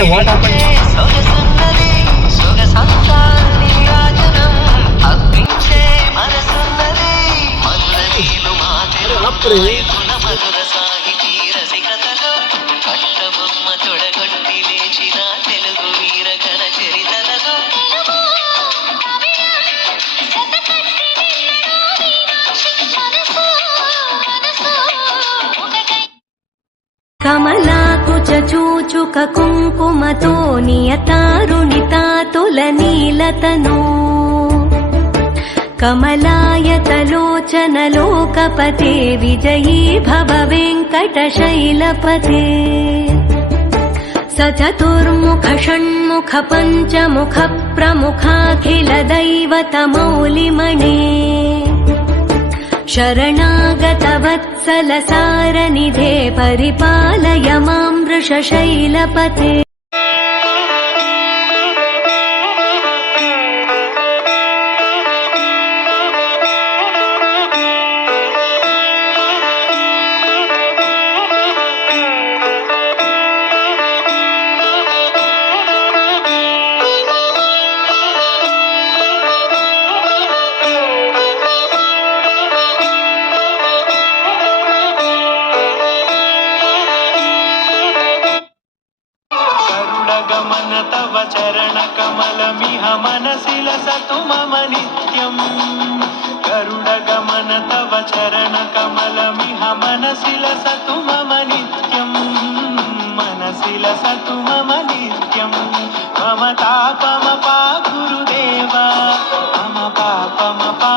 What happened? కమలాకుచూచుక కుంకుమతో నియతారుణితాతులనీలతనో కమలాయతలోచనలోకపతే విజయీ భవ వెంకటశైలపతే స చతుర్ముఖ షణ్ముఖ పంచముఖ ప్రముఖాఖిల దైవతమౌలిమణే శరణాగత వత్సల సారనిధే పరిపాలయ మాం వృషశైలపతే तव चरण कमलमिह मनसि लसतु मम नित्यम् गरुडगमन तव चरण कमलमिह मनसि लसतु मम नित्यम् मनसि लसतु मम नित्यम् मम तापमपा गुरुदेव मम पापमपा